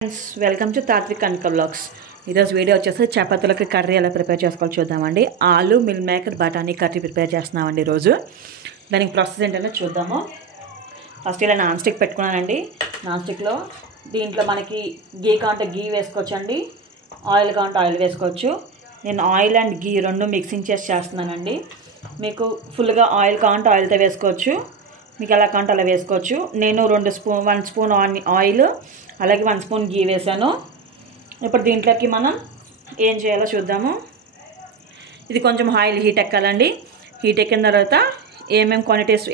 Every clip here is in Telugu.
Friends welcome to Tatvik Kanaka blogs. ఈరోజు వీడియో వచ్చేసి చపాతీలకి కర్రీ ఎలా ప్రిపేర్ చేసుకోవాలో చూద్దామండి. ఆలు మిల్ మేకర్ బఠానీ కర్రీ ప్రిపేర్ చేస్తున్నామండి ఈరోజు. దానికి ప్రాసెస్ ఏంటంటే చూద్దాము. ఫస్ట్ ఇలా నాన్ స్టిక్ పెట్టుకున్నానండి. నాన్ స్టిక్లో దీంట్లో మనకి గీ కావాలంటే గీ వేసుకోవచ్చండి, ఆయిల్ కావాలంటే ఆయిల్ వేసుకోవచ్చు. నేను ఆయిల్ అండ్ గీ రెండు మిక్సింగ్ చేసి చేస్తున్నానండి. మీకు ఫుల్గా ఆయిల్ కావాలంటే ఆయిల్తో వేసుకోవచ్చు, మీకు ఎలా కావాలంటే అలా వేసుకోవచ్చు. నేను 1 స్పూన్ ఆయిల్ అలాగే 1 స్పూన్ గీ వేసాను. ఇప్పుడు దీంట్లోకి మనం ఏం చేయాలో చూద్దాము. ఇది కొంచెం ఆయిల్ హీట్ ఎక్కాలండి. హీట్ ఎక్కిన తర్వాత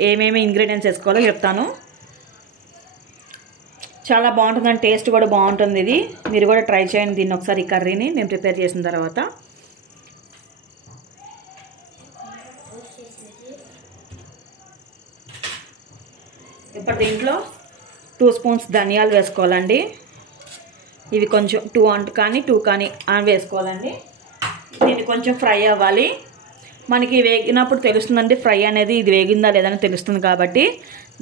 ఏమేమి ఇంగ్రీడియంట్స్ వేసుకోవాలో చెప్తాను. చాలా బాగుంటుందండి, టేస్ట్ కూడా బాగుంటుంది. ఇది మీరు కూడా ట్రై చేయండి దీన్ని ఒకసారి, ఈ కర్రీని నేను ప్రిపేర్ చేసిన తర్వాత. ఇప్పుడు దీంట్లో 2 స్పూన్స్ ధనియాలు వేసుకోవాలండి. ఇవి కొంచెం 2 కానీ వేసుకోవాలండి. దీన్ని కొంచెం ఫ్రై అవ్వాలి. మనకి వేగినప్పుడు తెలుస్తుందండి ఫ్రై అనేది, ఇది వేగిందా లేదని తెలుస్తుంది. కాబట్టి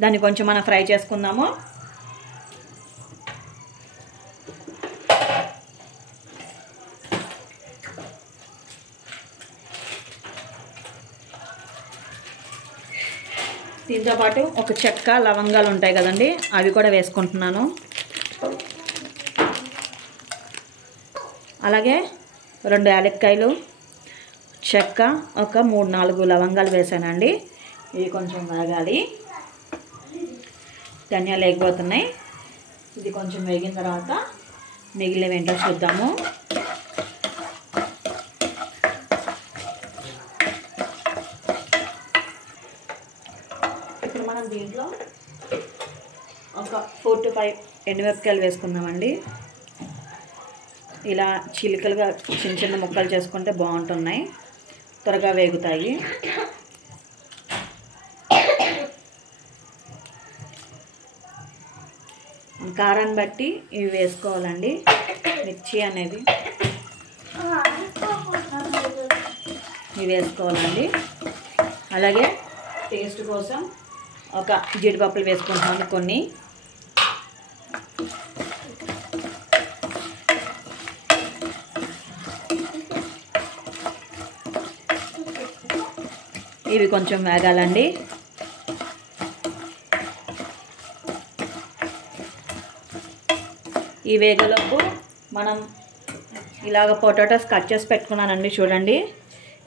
దాన్ని కొంచెం మనం ఫ్రై చేసుకుందాము. దీంతోపాటు ఒక చెక్క లవంగాలు ఉంటాయి కదండి, అవి కూడా వేసుకుంటున్నాను. అలాగే 2 యాలక్కాయలు, చెక్క, ఒక 3-4 లవంగాలు వేసానండి. ఇవి కొంచెం వేగాలి. ధనియాలు వేగిపోతున్నాయి. ఇది కొంచెం వేగిన తర్వాత మిగిలినవి ఏంటో చూద్దాము. ఇప్పుడు మనం దీంట్లో ఒక 4 to 5 ఎండుమిరపకాయలు వేసుకుందామండి. ఇలా చిలుకలుగా చిన్న చిన్న ముక్కలు చేసుకుంటే బాగుంటున్నాయి, త్వరగా వేగుతాయి. కారాన్ని బట్టి ఇవి వేసుకోవాలండి. మిర్చి అనేది ఇవి వేసుకోవాలండి. అలాగే టేస్ట్ కోసం ఒక జీడిపప్పులు వేసుకుంటాను కొన్ని. ఇవి కొంచెం వేగాలండి. ఈ వేగలోపు మనం ఇలాగ పొటాటోస్ కట్ చేసి పెట్టుకున్నానండి. చూడండి,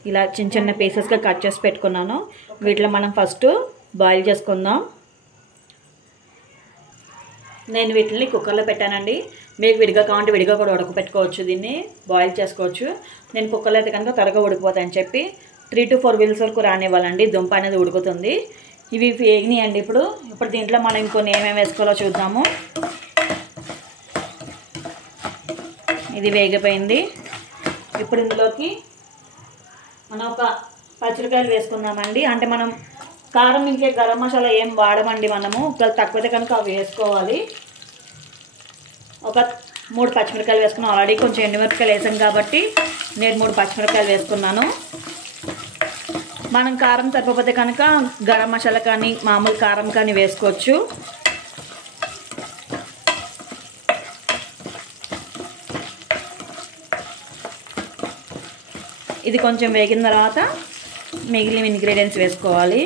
ఇలా చిన్న చిన్న పీసెస్గా కట్ చేసి పెట్టుకున్నాను. వీటిలో మనం ఫస్ట్ బాయిల్ చేసుకుందాం. నేను వీటిని కుక్కర్లో పెట్టానండి. మీకు విడిగా కావాలంటే విడిగా కూడా ఉడకపెట్టుకోవచ్చు, దీన్ని బాయిల్ చేసుకోవచ్చు. నేను కుక్కర్లో అయితే కనుక త్వరగా ఉడికిపోతాయని చెప్పి 3 to 4 విజిల్స్ వరకు రానివ్వాలండి. దుంప అనేది ఉడుకుతుంది. ఇవి వేగినాయండి. ఇప్పుడు దీంట్లో మనం ఇంకొన్ని ఏమేమి వేసుకోవాలో చూద్దాము. ఇది వేగిపోయింది. ఇప్పుడు ఇందులోకి మనం ఒక పచ్చిమిరపకాయలు వేసుకుందామండి. అంటే మనం కారం ఇంకే గరం మసాలా ఏం వాడమండి మనము. ఒకవేళ తక్కువైతే కనుక అవి వేసుకోవాలి. ఒక 3 పచ్చిమిరపకాయలు వేసుకున్నాం. ఆల్రెడీ కొంచెం ఎండుమిరపకాయలు వేసాం కాబట్టి నేను 3 పచ్చిమిరపకాయలు వేసుకున్నాను. మనం కారం సరిపోతే కనుక గరం మసాలా కానీ మామూలు కారం కానీ వేసుకోవచ్చు. ఇది కొంచెం వేగిన తర్వాత మిగిలిన ఇంగ్రీడియంట్స్ వేసుకోవాలి.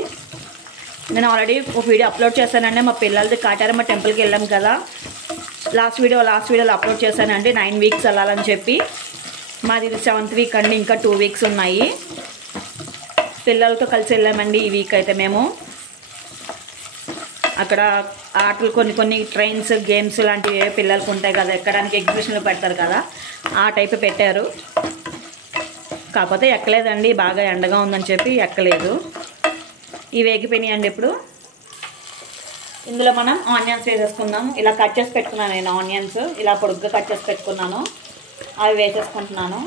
నేను ఆల్రెడీ ఒక వీడియో అప్లోడ్ చేశానండి. మా పిల్లలది కాటారమ్మ టెంపుల్కి వెళ్ళాం కదా, లాస్ట్ వీడియోలో అప్లోడ్ చేశానండి. 9 weeks వెళ్ళాలని చెప్పి. మాది ఇది 7th week అండి, ఇంకా 2 weeks ఉన్నాయి. పిల్లలతో కలిసి వెళ్ళామండి ఈ వీక్ అయితే మేము. అక్కడ ఆటలు కొన్ని ట్రైన్స్, గేమ్స్ లాంటివి పిల్లలకు ఉంటాయి కదా, ఎక్కడానికి ఎగ్జిబిషన్లు పెడతారు కదా, ఆ టైప్ పెట్టారు. కాకపోతే ఎక్కలేదండి, బాగా ఎండగా ఉందని చెప్పి ఎక్కలేదు. ఇవి వేగిపోయినాయండి. ఇప్పుడు ఇందులో మనం ఆనియన్స్ వేసేసుకుందాం. ఇలా కట్ చేసి పెట్టుకున్నాను నేను ఆనియన్స్, ఇలా పొడుగ్గా కట్ చేసి పెట్టుకున్నాను. అవి వేసేసుకుంటున్నాను.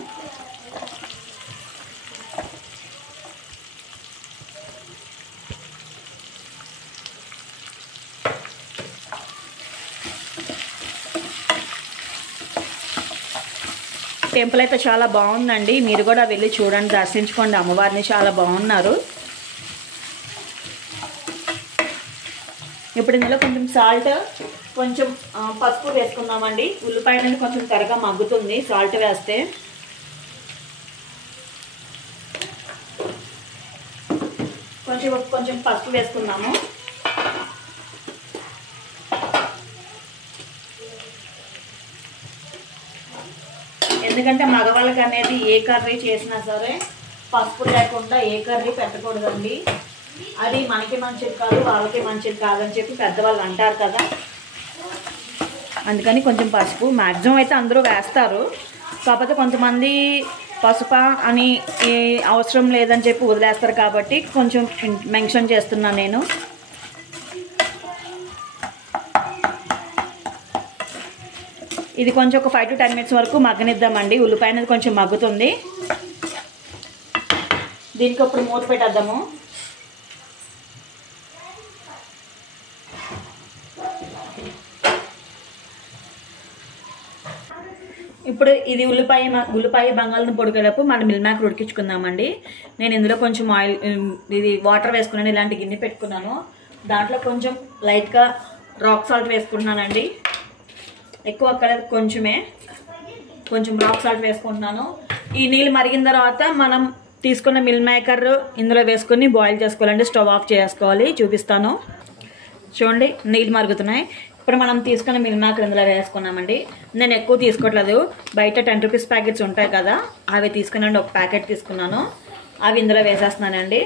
టెంపుల్ అయితే చాలా బాగుందండి, మీరు కూడా వెళ్ళి చూడండి, దర్శించుకోండి అమ్మవారిని, చాలా బాగున్నారు. ఇప్పుడు ఇందులో కొంచెం సాల్ట్, కొంచెం పసుపు వేసుకుందామండి. ఉల్లిపాయ అనేది కొంచెం త్వరగా మగ్గుతుంది సాల్ట్ వేస్తే. కొంచెం పసుపు వేసుకుందాము. ఎందుకంటే మగవాళ్ళకి అనేది ఏ కర్రీ చేసినా సరే పసుపు లేకుండా ఏ కర్రీ పెట్టకూడదండి. అది మనకి మంచిది కాదు, వాళ్ళకి మంచిది కాదని చెప్పి పెద్దవాళ్ళు అంటారు కదా. అందుకని కొంచెం పసుపు మ్యాక్సిమం అయితే అందరూ వేస్తారు. కాకపోతే కొంతమంది పసుపు అని అవసరం లేదని చెప్పి వదిలేస్తారు కాబట్టి కొంచెం మెన్షన్ చేస్తున్నాను నేను. ఇది కొంచెం ఒక 5 to 10 minutes వరకు మగ్గనిద్దామండి. ఉల్లిపాయ అనేది కొంచెం మగ్గుతుంది. దీనికి ఇప్పుడు మూత పెట్టేద్దాము. ఇప్పుడు ఇది ఉల్లిపాయ బంగాళదుంప ఉడికేటప్పుడు మనం మిల్ మేకర్ ఉడికించుకుందామండి. నేను ఇందులో కొంచెం ఆయిల్ ఇది వాటర్ వేసుకున్నాను. ఇలాంటి గిన్నె పెట్టుకున్నాను. దాంట్లో కొంచెం లైట్గా రాక్ సాల్ట్ వేసుకుంటున్నానండి. ఎక్కువ అక్కర్లేదు, కొంచెం రాక్ సాల్ట్ వేసుకుంటున్నాను. ఈ నీళ్ళు మరిగిన తర్వాత మనం తీసుకున్న మిల్ మేకర్ ఇందులో వేసుకొని బాయిల్ చేసుకోవాలండి. స్టవ్ ఆఫ్ చేసుకోవాలి. చూపిస్తాను చూడండి. నీళ్ళు మరుగుతున్నాయి. ఇప్పుడు మనం తీసుకున్న మిల్ మేకర్ ఇందులో వేసుకున్నామండి. నేను ఎక్కువ తీసుకోవట్లేదు. బయట 10 రూపీస్ ప్యాకెట్స్ ఉంటాయి కదా, అవి తీసుకున్నాండి. ఒక ప్యాకెట్ తీసుకున్నాను. అవి ఇందులో వేసేస్తున్నానండి.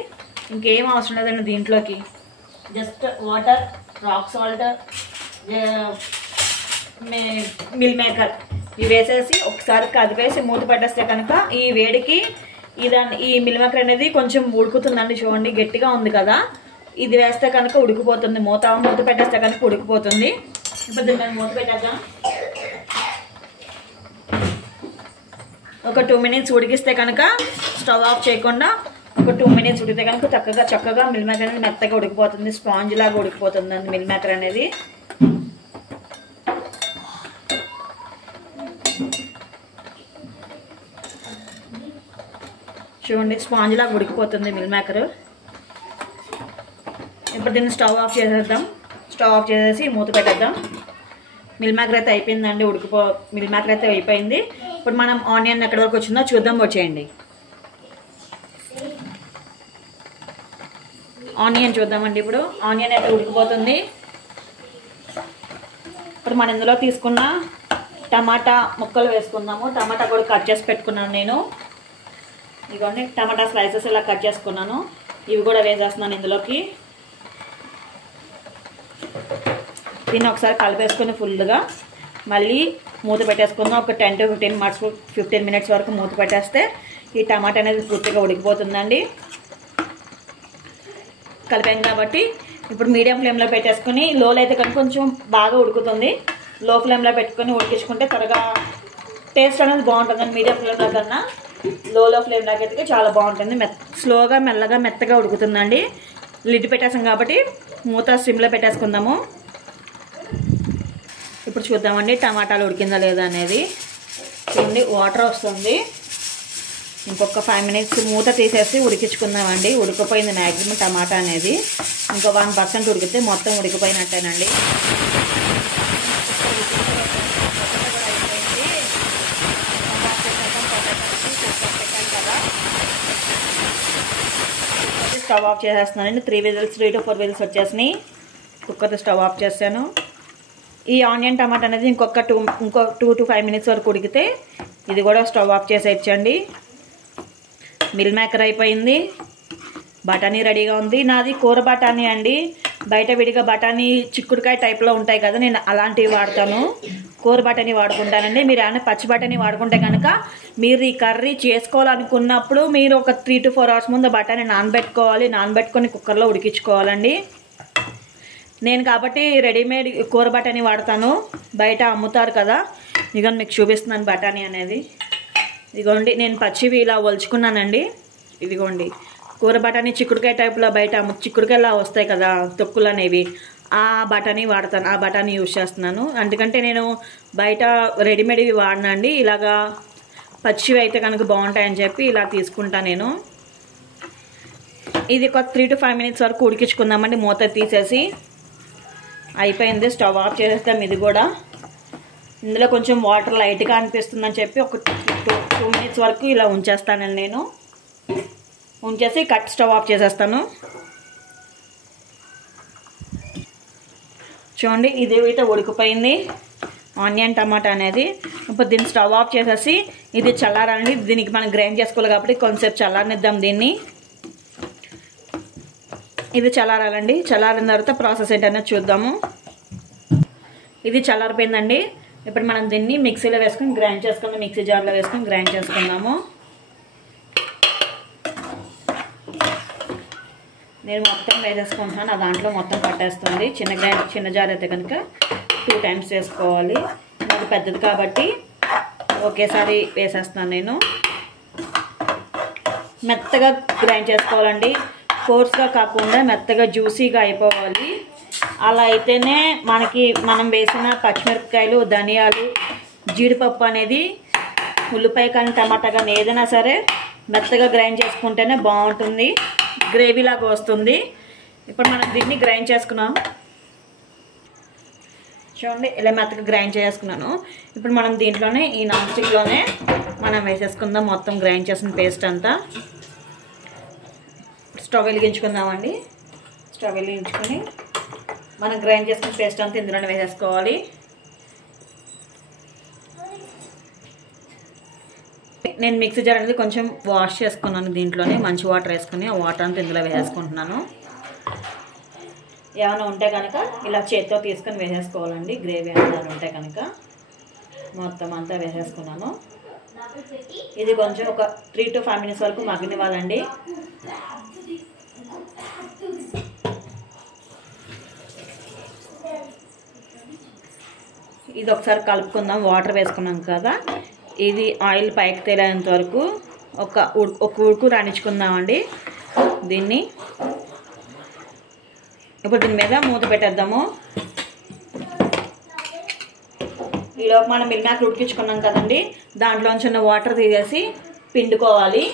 ఇంకేం అవసరం లేదండి దీంట్లోకి. Just water, rock salt, meal maker ఇవి వేసేసి ఒకసారి కదిపేసి మూత పెట్టేస్తే కనుక ఈ వేడికి ఈ మిల్ మేకర్ అనేది కొంచెం ఉడుకుతుందండి. చూడండి గట్టిగా ఉంది కదా, ఇది వేస్తే కనుక ఉడికిపోతుంది. మూత పెట్టేస్తే కనుక ఉడికిపోతుంది. ఇప్పుడు దీన్ని మూత పెట్టేద్దాం. ఒక 2 minutes ఉడికిస్తే కనుక స్టవ్ ఆఫ్ చేయకుండా ఒక 2 minutes ఉడికితే కనుక చక్కగా మిల్ మేకర్ అనేది మెత్తగా ఉడికిపోతుంది. స్పాంజ్ లాగా ఉడికిపోతుంది అండి మిల్ మేకర్ అనేది. చూడండి స్పాంజ్ లాగా ఉడికిపోతుంది మిల్ మేకర్. ఇప్పుడు దీన్ని స్టవ్ ఆఫ్ చేసేద్దాం. స్టవ్ ఆఫ్ చేసేసి మూత పెట్టేద్దాం. మిల్ మేకర్ అయితే అయిపోయిందండి. మిల్ మేకర్ అయితే అయిపోయింది. ఇప్పుడు మనం ఆనియన్ ఎక్కడి వరకు వచ్చిందో చూద్దాం. వచ్చేయండి. ఆనియన్ చూద్దామండి. ఇప్పుడు ఆనియన్ అయితే ఉడికిపోతుంది. ఇప్పుడు మనం ఇందులో తీసుకున్న టమాటా ముక్కలు వేసుకుందాము. టమాటా కూడా కట్ చేసి పెట్టుకున్నాను నేను. ఇదిగోండి టమాటా స్లైసెస్ ఇలా కట్ చేసుకున్నాను. ఇవి కూడా వేసేస్తున్నాను ఇందులోకి. దీన్ని ఒకసారి కలిపేసుకొని ఫుల్గా మళ్ళీ మూత పెట్టేసుకుందాం. ఒక 10 to 15 minutes వరకు మూత పెట్టేస్తే ఈ టమాటా అనేది పూర్తిగా ఉడికిపోతుందండి. కలిపాం కాబట్టి ఇప్పుడు మీడియం ఫ్లేమ్లో పెట్టేసుకొని, లోలో అయితే కనుక కొంచెం బాగా ఉడుకుతుంది. లో ఫ్లేమ్లో పెట్టుకొని ఉడికించుకుంటే త్వరగా టేస్ట్ అనేది బాగుంటుందండి. మీడియం ఫ్లేమ్లో కన్నా లోలో ఫ్లేమ్లోకి అయితే చాలా బాగుంటుంది. స్లోగా మెల్లగా మెత్తగా ఉడుకుతుందండి. లిడ్ పెట్టేసాం కాబట్టి మూత సిమ్లో పెట్టేసుకుందాము. ఇప్పుడు చూద్దామండి టమాటాలు ఉడికిందా లేదా అనేది. చూడండి వాటర్ వస్తుంది. ఇంకొక 5 minutes మూత తీసేసి ఉడికించుకుందామండి. ఉడికిపోయింది మ్యాక్సిమం టమాటా అనేది. ఇంకో 1% ఉడికితే మొత్తం ఉడికిపోయినట్టేనండి. స్టవ్ ఆఫ్ చేసేస్తున్నానండి. 3 to 4 whistles వచ్చేసినాయి. కుక్కర్తో స్టవ్ ఆఫ్ చేశాను. ఈ ఆనియన్ టమాటా అనేది ఇంకో 2 to 5 minutes వరకు ఉడికితే ఇది కూడా స్టవ్ ఆఫ్ చేసేయచ్చండి. మిల్ మేకర్ అయిపోయింది. బఠానీ రెడీగా ఉంది. నాది కూర బఠానీ అండి. బయట విడిగా బఠానీ చిక్కుడుకాయ టైప్లో ఉంటాయి కదా, నేను అలాంటివి వాడతాను. కూర బఠానీ వాడుకుంటానండి. మీరు ఏమైనా పచ్చి బఠానీ వాడుకుంటే కనుక మీరు ఈ కర్రీ చేసుకోవాలనుకున్నప్పుడు మీరు ఒక 3 to 4 hours ముందు బఠానీ నానబెట్టుకోవాలి. నానబెట్టుకొని కుక్కర్లో ఉడికించుకోవాలండి. నేను కాబట్టి రెడీమేడ్ కూర బఠానీ వాడతాను. బయట అమ్ముతారు కదా, ఇదిగోండి మీకు చూపిస్తున్నాను బఠానీ అనేది. ఇదిగోండి నేను పచ్చివి ఇలా ఒలుచుకున్నానండి. ఇదిగోండి కూర బఠానీ చిక్కుడుకాయ టైప్లో బయట చిక్కుడుకాయలా వస్తాయి కదా తొక్కులు అనేవి, ఆ బఠానీ వాడతాను. ఆ బఠానీ యూజ్ చేస్తున్నాను. ఎందుకంటే నేను బయట రెడీమేడ్వి వాడినండి. ఇలాగా పచ్చివి అయితే కనుక బాగుంటాయని చెప్పి ఇలా తీసుకుంటాను నేను. ఇది ఒక 3 to 5 minutes వరకు ఉడికించుకుందామండి మూత తీసేసి. అయిపోయింది. స్టవ్ ఆఫ్ చేసేస్తాం. ఇది కూడా ఇందులో కొంచెం వాటర్ లైట్గా అనిపిస్తుందని చెప్పి ఒక 2 minutes వరకు ఇలా ఉంచేస్తానండి. నేను ఉంచేసి స్టవ్ ఆఫ్ చేసేస్తాను. చూడండి ఇది అయితే ఉడికిపోయింది ఆనియన్ టమాటా అనేది. ఇప్పుడు దీన్ని స్టవ్ ఆఫ్ చేసేసి ఇది చల్లారండి. దీనికి మనం గ్రైండ్ చేసుకోవాలి కాబట్టి కొంచెంసేపు చల్లారనిద్దాం దీన్ని. ఇది చల్లారాలండి. చల్లారిన తర్వాత ప్రాసెస్ ఏంటనేది చూద్దాము. ఇది చల్లారిపోయిందండి. ఇప్పుడు మనం దీన్ని మిక్సీలో వేసుకొని గ్రైండ్ చేసుకుందాం. మిక్సీ జార్లో వేసుకొని గ్రైండ్ చేసుకుందాము. నేను మొత్తం వేసేసుకుంటున్నాను. ఆ దాంట్లో మొత్తం పట్టేస్తుంది. చిన్న జార్ అయితే కనుక 2 times వేసుకోవాలి. అది పెద్దది కాబట్టి ఒకేసారి వేసేస్తున్నాను. నేను మెత్తగా గ్రైండ్ చేసుకోవాలండి. కోర్స్గా కాకుండా మెత్తగా జ్యూసీగా అయిపోవాలి. అలా అయితేనే మనం వేసిన పచ్చిమిరపకాయలు, ధనియాలు, జీడిపప్పు అనేది ఉల్లిపాయ కానీ టమాటా కానీ ఏదైనా సరే మెత్తగా గ్రైండ్ చేసుకుంటేనే బాగుంటుంది. గ్రేవీ లాగా వస్తుంది. ఇప్పుడు మనం దీన్ని గ్రైండ్ చేసుకున్నాం. చూడండి ఇలా మెత్తగా గ్రైండ్ చేసుకున్నాను. ఇప్పుడు మనం దీంట్లోనే ఈ నాన్ స్టిక్లోనే మనం వేసేసుకుందాం మొత్తం గ్రైండ్ చేసిన పేస్ట్ అంతా. స్టవ్ వెలిగించుకుందామండి. స్టవ్ వెలిగించుకొని మనం గ్రైండ్ చేసుకున్న పేస్ట్ అంతా ఇందులోనే వేసేసుకోవాలి. నేను మిక్సీ జార్ అనేది కొంచెం వాష్ చేసుకున్నాను. దీంట్లోనే మంచి వాటర్ వేసుకుని ఆ వాటర్ అంతా ఇందులో వేసేసుకుంటున్నాను. ఏమైనా ఉంటే కనుక ఇలా చేతితో తీసుకొని వేసేసుకోవాలండి. గ్రేవీ ఏమైనా ఉంటే కనుక మొత్తం అంతా వేసేసుకున్నాను. ఇది కొంచెం ఒక 3 to 5 minutes వరకు మగ్గనివ్వాలండి. ఇది ఒకసారి కలుపుకుందాం. వాటర్ వేసుకున్నాం కదా, ఇది ఆయిల్ పైకి తేలేంత వరకు ఒక ఉడుకు రాణించుకుందామండి దీన్ని. ఇప్పుడు దీని మీద మూత పెట్టేద్దాము. ఈలోపు మనం మిల్ మేకర్ ఉడికించుకున్నాం కదండి, దాంట్లోంచి ఉన్న వాటర్ తీసేసి పిండుకోవాలి.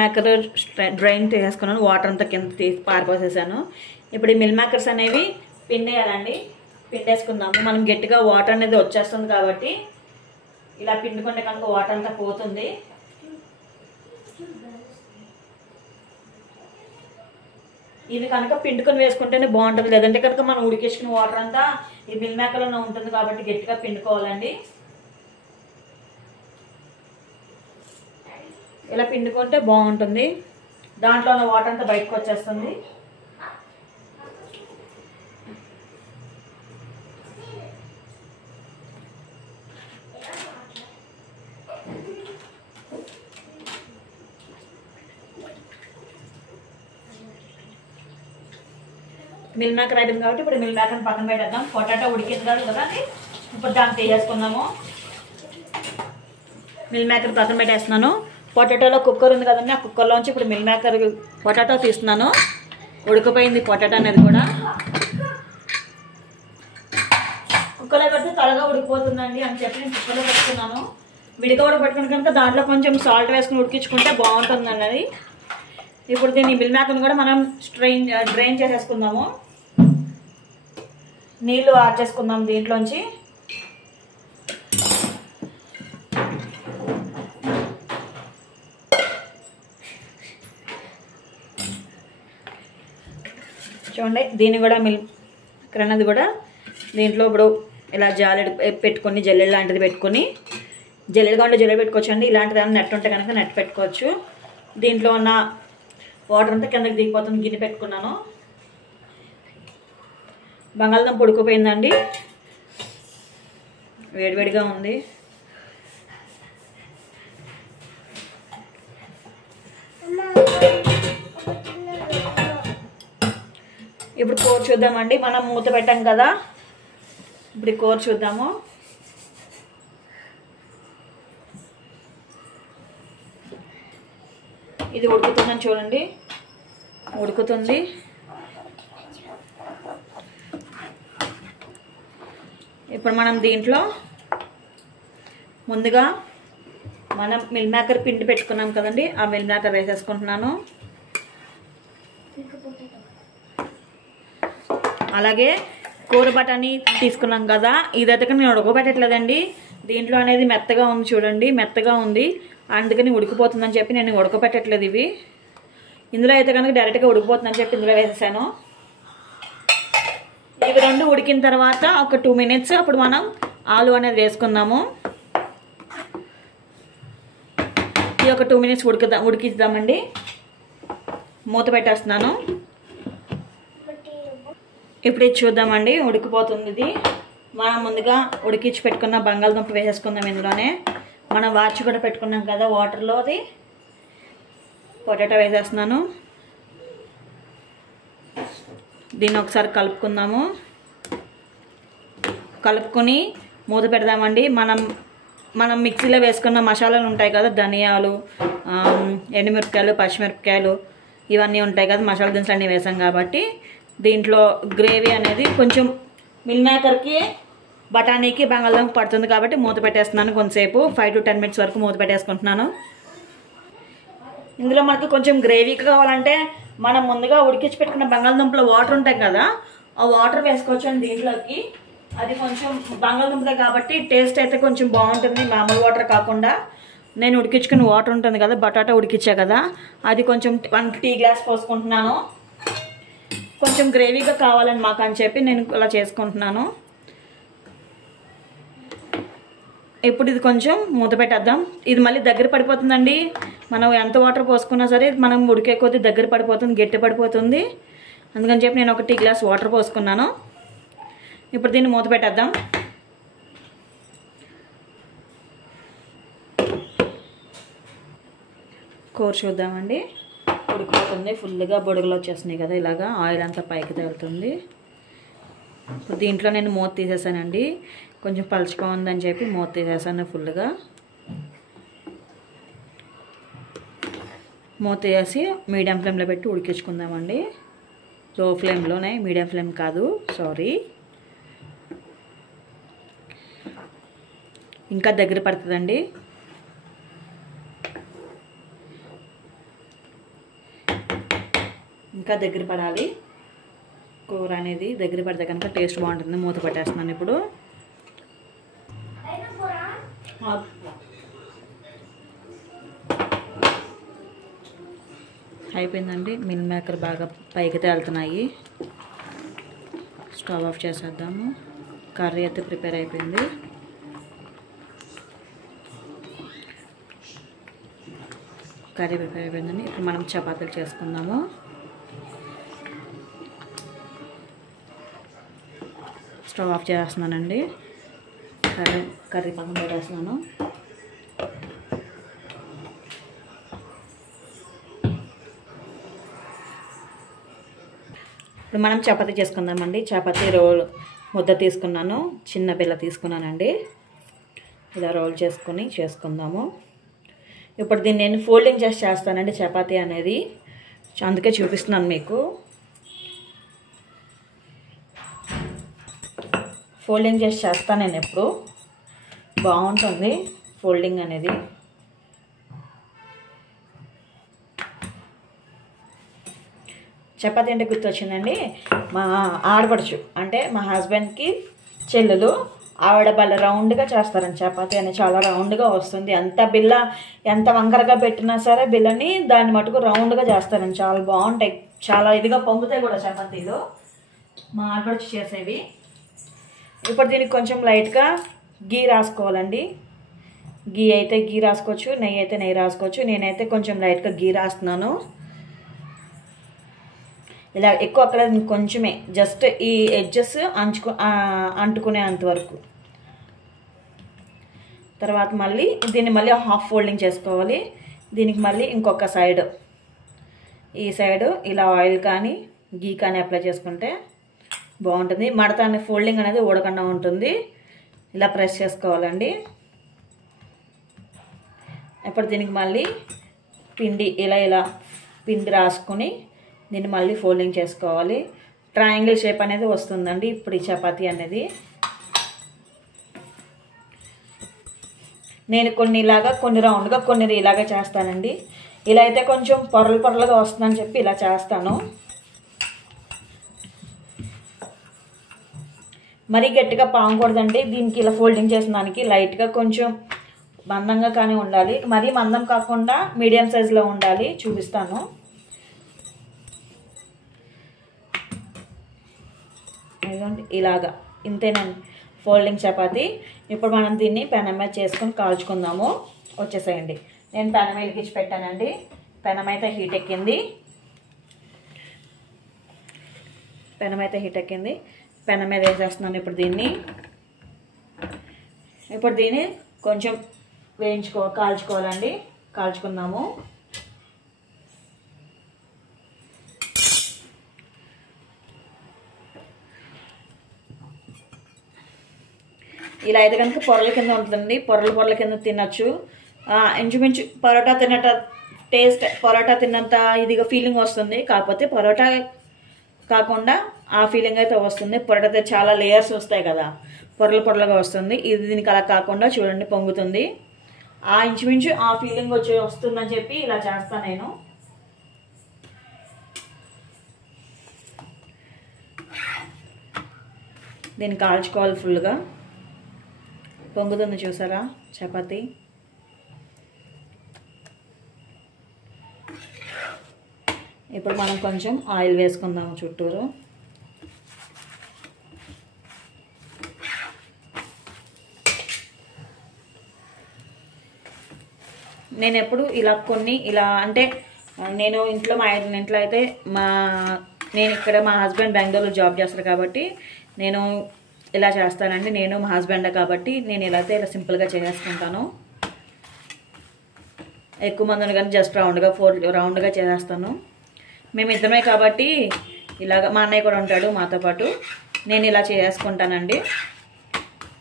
మేకర్ డ్రైన్ చేసుకున్నాను. వాటర్ అంతా కింద తీసి పారిపోసేసాను. ఇప్పుడు ఈ మిల్ మేకర్స్ అనేవి పిండేయాలండి. పిండేసుకుందాము. మనం గట్టిగా వాటర్ అనేది వచ్చేస్తుంది కాబట్టి ఇలా పిండుకుంటే కనుక వాటర్ అంతా పోతుంది. ఇవి కనుక పిండుకొని వేసుకుంటేనే బాగుంటుంది. లేదంటే కనుక మనం ఉడికేసుకున్న వాటర్ అంతా ఈ మిల్ మేకర్లోనే ఉంటుంది కాబట్టి గట్టిగా పిండుకోవాలండి. ఇలా పిండుకుంటే బాగుంటుంది. దాంట్లో ఉన్న వాటర్ అంతా బయటకు వచ్చేస్తుంది. మిల్ మేకర్ అయిపోయింది కాబట్టి ఇప్పుడు మిల్ మేకర్ పక్కన పెట్టేద్దాం. పొటాటో ఉడికింది కదా, ఇప్పుడు దాన్ని తీసేసుకుందాము. మిల్ మేకర్ పక్కన పెట్టేస్తున్నాను. పొటాటోలో కుక్కర్ ఉంది కదండి, ఆ కుక్కర్లోంచి ఇప్పుడు మిల్ మేకర్ పొటాటో తీస్తున్నాను. ఉడికిపోయింది పొటాటో అనేది కూడా. కుక్కర్లో పెడితే త్వరగా ఉడికిపోతుందండి అని చెప్పి నేను కుక్కర్లో పెట్టుకున్నాను. విడిగా ఉడకబెట్టుకుని కనుక దాంట్లో కొంచెం సాల్ట్ వేసుకుని ఉడికించుకుంటే బాగుంటుంది అన్నది. ఇప్పుడు దీన్ని మిల్ మేకర్ని కూడా మనం డ్రైన్ చేసేసుకుందాము. నీళ్లు యాడ్ చేసుకుందాం దీంట్లోంచి. చూడండి దీన్ని కూడా మిల్క్ అన్నది కూడా దీంట్లో ఇప్పుడు ఇలా జాలెడ్ పెట్టుకొని జల్లెడ్ లాంటిది పెట్టుకొని, జల్లెడగా ఉంటే జల్లెడ పెట్టుకోవచ్చు అండి. ఇలాంటిది ఏమైనా నెట్ ఉంటే కనుక నెట్ పెట్టుకోవచ్చు. దీంట్లో ఉన్న వాటర్ అంతా కిందకి దిగిపోతుంది. గిన్నె పెట్టుకున్నాను. బంగాళదుంప ఉడికిపోయిందండి, వేడివేడిగా ఉంది. ఇప్పుడు కూర చూద్దామండి. మనం మూత పెట్టాం కదా, ఇప్పుడు కూర చూద్దాము. ఇది ఉడుకుతుందని చూడండి, ఉడుకుతుంది. ఇప్పుడు మనం దీంట్లో ముందుగా మనం మిల్ మేకర్ పిండి పెట్టుకున్నాం కదండి, ఆ మిల్ మేకర్ వేసేసుకుంటున్నాను. అలాగే కూర బఠానీ తీసుకున్నాం కదా, ఇదైతే కానీ నేను ఉడకబెట్టట్లేదండి. దీంట్లో అనేది మెత్తగా ఉంది చూడండి, మెత్తగా ఉంది, అందుకని ఉడికిపోతుందని చెప్పి నేను ఉడకబెట్టట్లేదు. ఇవి ఇందులో అయితే కనుక డైరెక్ట్గా ఉడికిపోతుందని చెప్పి ఇందులో వేసేసాను. ఇవి రెండు ఉడికిన తర్వాత ఒక 2 minutes అప్పుడు మనం ఆలు అనేది వేసుకుందాము. ఇది ఒక 2 minutes ఉడికిద్దామండి. మూత పెట్టేస్తున్నాను. ఇప్పుడు ఇది చూద్దామండి, ఉడికిపోతుంది. ఇది మనం ముందుగా ఉడికించి పెట్టుకున్న బంగాళదుంప వేసేసుకుందాం. ఇందులోనే మనం వాచి కూడా పెట్టుకున్నాం కదా వాటర్లో, అది పొటాటో వేసేస్తున్నాను. దీన్ని ఒకసారి కలుపుకుందాము. కలుపుకొని మూత పెడదామండి. మనం మిక్సీలో వేసుకున్న మసాలాలు ఉంటాయి కదా, ధనియాలు, ఎండుమిరపకాయలు, పచ్చిమిరపకాయలు ఇవన్నీ ఉంటాయి కదా, మసాలా దినుసులు అన్నీ వేసాం కాబట్టి దీంట్లో గ్రేవీ అనేది కొంచెం మిల్ మేకర్కి, బఠానీకి, బంగాళదుంప పడుతుంది కాబట్టి మూత పెట్టేస్తున్నాను. కొంతసేపు 5 to 10 minutes వరకు మూత పెట్టేసుకుంటున్నాను. ఇందులో మనకు కొంచెం గ్రేవీగా కావాలంటే మనం ముందుగా ఉడికించి పెట్టుకున్న బంగాళదుంపలో వాటర్ ఉంటాయి కదా, ఆ వాటర్ వేసుకోవచ్చు దీంట్లోకి. అది కొంచెం బంగాళదుంపదే కాబట్టి టేస్ట్ అయితే కొంచెం బాగుంటుంది, మామూలు వాటర్ కాకుండా. నేను ఉడికించుకున్న వాటర్ ఉంటుంది కదా, బటాటా ఉడికించా కదా, అది కొంచెం 1 టీ గ్లాస్ పోసుకుంటున్నాను. కొంచెం గ్రేవీగా కావాలని మాకు అని చెప్పి నేను ఇలా చేసుకుంటున్నాను. ఇప్పుడు ఇది కొంచెం మూత పెట్టేద్దాం. ఇది మళ్ళీ దగ్గర పడిపోతుందండి. మనం ఎంత వాటర్ పోసుకున్నా సరే మనం ఉడికే కొద్దీ దగ్గర పడిపోతుంది, గట్టి పడిపోతుంది. అందుకని చెప్పి నేను 1 టీ గ్లాస్ వాటర్ పోసుకున్నాను. ఇప్పుడు దీన్ని మూత పెట్టేద్దాం. కూర చూద్దామండి. ఉడికిపోతుంది, ఫుల్గా బొడుగులు వచ్చేస్తున్నాయి కదా, ఇలాగా ఆయిల్ అంతా పైకి తేలుతుంది. ఇప్పుడు దీంట్లో నేను మూత తీసేసానండి. కొంచెం పలుచగా ఉందని చెప్పి మూత తీసేసాను ఫుల్గా. మూత వేసి మీడియం ఫ్లేమ్లో పెట్టి ఉడికించుకుందామండి. లో ఫ్లేమ్లోనే, మీడియం ఫ్లేమ్ కాదు, సారీ. ఇంకా దగ్గర పడుతుందండి. ఇంకా దగ్గర పడాలి. కూర అనేది దగ్గర పడితే కనుక టేస్ట్ బాగుంటుంది. మూత పెట్టేస్తున్నాను ఇప్పుడు. అయిపోయిందండి. మిల్ మేకర్ బాగా పైకి తేలుతున్నాయి. స్టవ్ ఆఫ్ చేసేద్దాము. కర్రీ అయితే ప్రిపేర్ అయిపోయింది. కర్రీ ప్రిపేర్ అయిపోయిందండి. ఇప్పుడు మనం చపాతీలు చేసుకుందాము. స్టవ్ ఆఫ్ చేస్తున్నానండి. కర్రీ పక్కన పెట్టేస్తున్నాను. ఇప్పుడు మనం చపాతీ చేసుకుందామండి. చపాతీ రోల్ ముద్ద తీసుకున్నాను, చిన్న బిల్ల తీసుకున్నానండి. ఇలా రోల్ చేసుకుందాము. ఇప్పుడు దీన్ని నేను ఫోల్డింగ్ చేస్తానండి చపాతీ అనేది, అందుకే చూపిస్తున్నాను మీకు. ఫోల్డింగ్ చేస్తాను నేను ఎప్పుడు, బాగుంటుంది ఫోల్డింగ్ అనేది. చపాతీ అంటే గుర్తొచ్చిందండి, మా ఆడపడుచు అంటే మా హస్బెండ్కి చెల్లెలు, ఆవిడ బల్ల రౌండ్గా చేస్తారని చపాతీ అనేది చాలా రౌండ్గా వస్తుంది. ఎంత వంకరగా పెట్టినా సరే బిల్లని దాన్ని మటుకు రౌండ్గా చేస్తారని, చాలా బాగుంటాయి, చాలా ఇదిగా పొంగుతాయి కూడా చపాతీలు మా ఆడపడుచు చేసేవి. ఇప్పుడు దీనికి కొంచెం లైట్గా గీ రాసుకోవాలండి. గీ అయితే గీ రాసుకోవచ్చు, నెయ్యి అయితే నెయ్యి రాసుకోవచ్చు. నేనైతే కొంచెం లైట్గా గీ రాస్తున్నాను. ఇలా ఎక్కువ అక్కడ కొంచెమే, జస్ట్ ఈ ఎడ్జెస్ అంటుకునే అంతవరకు. తర్వాత మళ్ళీ దీన్ని మళ్ళీ హాఫ్ ఫోల్డింగ్ చేసుకోవాలి. దీనికి మళ్ళీ ఇంకొక సైడ్, ఈ సైడు ఇలా ఆయిల్ కానీ గీ కానీ అప్లై చేసుకుంటే బాగుంటుంది. మడత అనే ఫోల్డింగ్ అనేది ఊడకుండా ఉంటుంది. ఇలా ప్రెస్ చేసుకోవాలండి. ఇప్పుడు దీనికి మళ్ళీ పిండి ఇలా పిండి రాసుకొని దీన్ని మళ్ళీ ఫోల్డింగ్ చేసుకోవాలి. ట్రయాంగిల్ షేప్ అనేది వస్తుందండి ఇప్పుడు ఈ చపాతీ అనేది. నేను కొన్ని ఇలాగా, కొన్ని రౌండ్గా, కొన్ని ఇలాగా చేస్తానండి. ఇలా అయితే కొంచెం పొరలుగా వస్తుందని చెప్పి ఇలా చేస్తాను. మరీ గట్టిగా పామకూడదండి. దీనికి ఇలా ఫోల్డింగ్ చేసిన దానికి లైట్గా కొంచెం మందంగా కానీ ఉండాలి. మరీ మందం కాకుండా మీడియం సైజులో ఉండాలి. చూపిస్తాను. ఇలాగా ఇంతేనండి ఫోల్డింగ్ చపాతీ. ఇప్పుడు మనం దీన్ని పెనం మీద చేసుకొని కాల్చుకుందాము. వచ్చేసేయండి. నేను పెనం వెలిగించి పెట్టానండి. పెనం అయితే హీట్ ఎక్కింది. పెనం మీద వేసేస్తున్నాను ఇప్పుడు దీన్ని. కొంచెం కాల్చుకోవాలండి. కాల్చుకుందాము. ఇలా అయితే కనుక పొరల కింద ఉంటుందండి. పొరల కింద తినచ్చు. ఇంచుమించు పరోటా తిన్నంత ఇదిగా ఫీలింగ్ వస్తుంది. కాకపోతే పరోటా కాకుండా ఆ ఫీలింగ్ అయితే వస్తుంది. పరోటా అయితే చాలా లేయర్స్ వస్తాయి కదా, పొరలుగా వస్తుంది. ఇది దీనికి అలా కాకుండా చూడండి పొంగుతుంది. ఇంచుమించు ఆ ఫీలింగ్ వస్తుందని చెప్పి ఇలా చేస్తాను నేను. దీన్ని కాల్చుకోవాలి. ఫుల్గా పొంగుతుంది చూసారా చపాతీ. ఇప్పుడు మనం కొంచెం ఆయిల్ వేసుకుందాము చుట్టూరు. నేను ఎప్పుడు ఇలా అంటే నేను మా ఇంట్లో అయితే నేను ఇక్కడ మా హస్బెండ్ బెంగళూరులో జాబ్ చేస్తారు కాబట్టి నేను ఇలా చేస్తానండి. నేను మా హస్బెండ్ కాబట్టి నేను ఇలా సింపుల్గా చేసేసుకుంటాను. ఎక్కువ మంది కానీ జస్ట్ రౌండ్గా చేసేస్తాను. మేమిద్దరమే కాబట్టి ఇలాగ మా అన్నయ్య కూడా ఉంటాడు మాతో పాటు. నేను ఇలా చేసేసుకుంటానండి.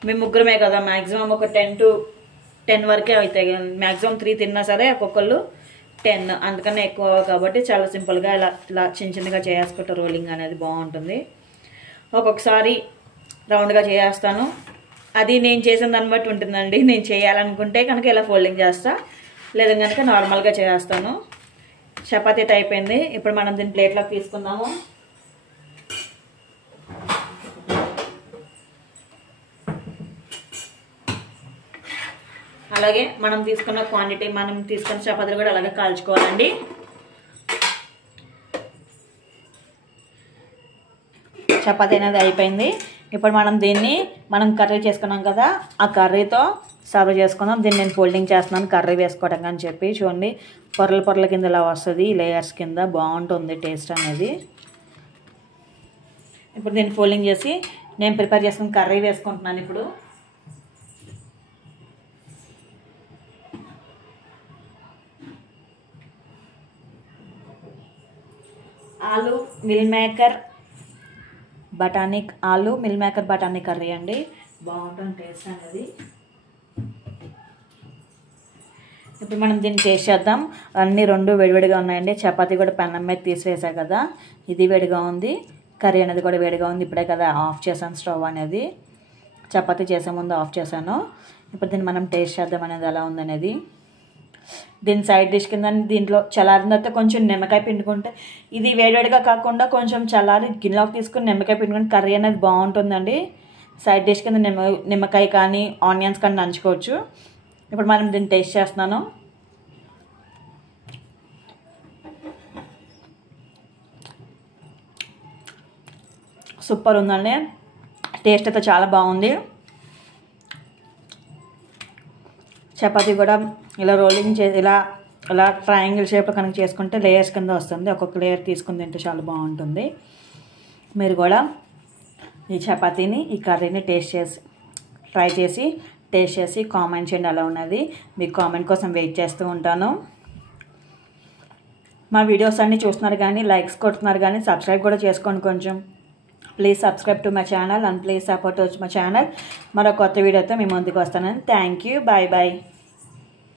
మేము ముగ్గురమే కదా, మ్యాక్సిమం ఒక 10 to 10 వరకే అవుతాయి. మ్యాక్సిమం 3 తిన్నా సరే ఒక్కొక్కళ్ళు 10, అందుకనే ఎక్కువ కాబట్టి చాలా సింపుల్గా ఇలా చిన్నగా చేసుకుంటా. రోలింగ్ అనేది బాగుంటుంది. ఒక్కొక్కసారి రౌండ్గా చేస్తాను. అది నేను చేసిన దాన్ని బట్టి ఉంటుందండి. నేను చేయాలనుకుంటే కనుక ఇలా ఫోల్డింగ్ చేస్తా, లేదా కనుక నార్మల్గా చేస్తాను. చపాతీ అయితే అయిపోయింది. ఇప్పుడు మనం దీన్ని ప్లేట్లోకి తీసుకుందాము. అలాగే మనం తీసుకున్న చపాతీలు కూడా అలాగే కాల్చుకోవాలండి. చపాతీ అనేది అయిపోయింది. ఇప్పుడు మనం కర్రీ చేసుకున్నాం కదా, ఆ కర్రీతో సర్వ్ చేసుకుందాం. దీన్ని నేను ఫోల్డింగ్ చేస్తున్నాను కర్రీ వేసుకోవడం అని చెప్పి. చూడండి పొరల కింద ఇలా వస్తుంది, లేయర్స్ కింద బాగుంటుంది టేస్ట్ అనేది. ఇప్పుడు దీన్ని ఫోల్డింగ్ చేసి నేను ప్రిపేర్ చేసుకుని కర్రీ వేసుకుంటున్నాను. ఇప్పుడు ఆలు మిల్ మేకర్ బఠానీ కర్రీ అండి. బాగుంటుంది టేస్ట్ అనేది. ఇప్పుడు మనం దీన్ని టేస్ట్ చేద్దాం. అన్నీ 2 వేడివేడిగా ఉన్నాయండి. చపాతీ కూడా పెనం మీద తీసివేసా కదా, ఇది వేడిగా ఉంది. కర్రీ అనేది కూడా వేడిగా ఉంది. ఇప్పుడే కదా ఆఫ్ చేశాను స్టవ్ అనేది. చపాతీ చేసే ముందు ఆఫ్ చేశాను. ఇప్పుడు దీన్ని మనం టేస్ట్ చేద్దాం అనేది ఎలా ఉందనేది. దీని సైడ్ డిష్ కింద దీంట్లో చల్లారిన తర్వాత కొంచెం నిమ్మకాయ పిండుకుంటే, ఇది వేడివేడిగా కాకుండా కొంచెం చల్లారి గిన్నెలోకి తీసుకుని నిమ్మకాయ పిండుకుంటే కర్రీ అనేది బాగుంటుందండి. సైడ్ డిష్ కింద నిమ్మకాయ కానీ ఆనియన్స్ కానీ నంచుకోవచ్చు. ఇప్పుడు మనం దీన్ని టేస్ట్ చేస్తున్నాను. సూపర్ ఉందండి. టేస్ట్ అయితే చాలా బాగుంది. చపాతీ కూడా ఇలా రోలింగ్ చేసి ఇలా ట్రయాంగిల్ షేప్లో కనుక చేసుకుంటే లేయర్స్ కింద వస్తుంది. ఒక్కొక్క లేయర్ తీసుకుని తింటే చాలా బాగుంటుంది. మీరు కూడా ఈ చపాతీని ఈ కర్రీని ట్రై చేసి టేస్ట్ చేసి కామెంట్ చేయండి ఎలా ఉన్నది. మీకు కామెంట్ కోసం వెయిట్ చేస్తూ ఉంటాను. మా వీడియోస్ అన్నీ చూస్తున్నారు కానీ లైక్స్ కొడుతున్నారు కానీ సబ్స్క్రైబ్ కూడా చేసుకోండి కొంచెం. Please subscribe to my channel and please support my channel. మరో కొత్త వీడియోతో మీ ముందుకు వస్తానని. Thank you. Bye bye.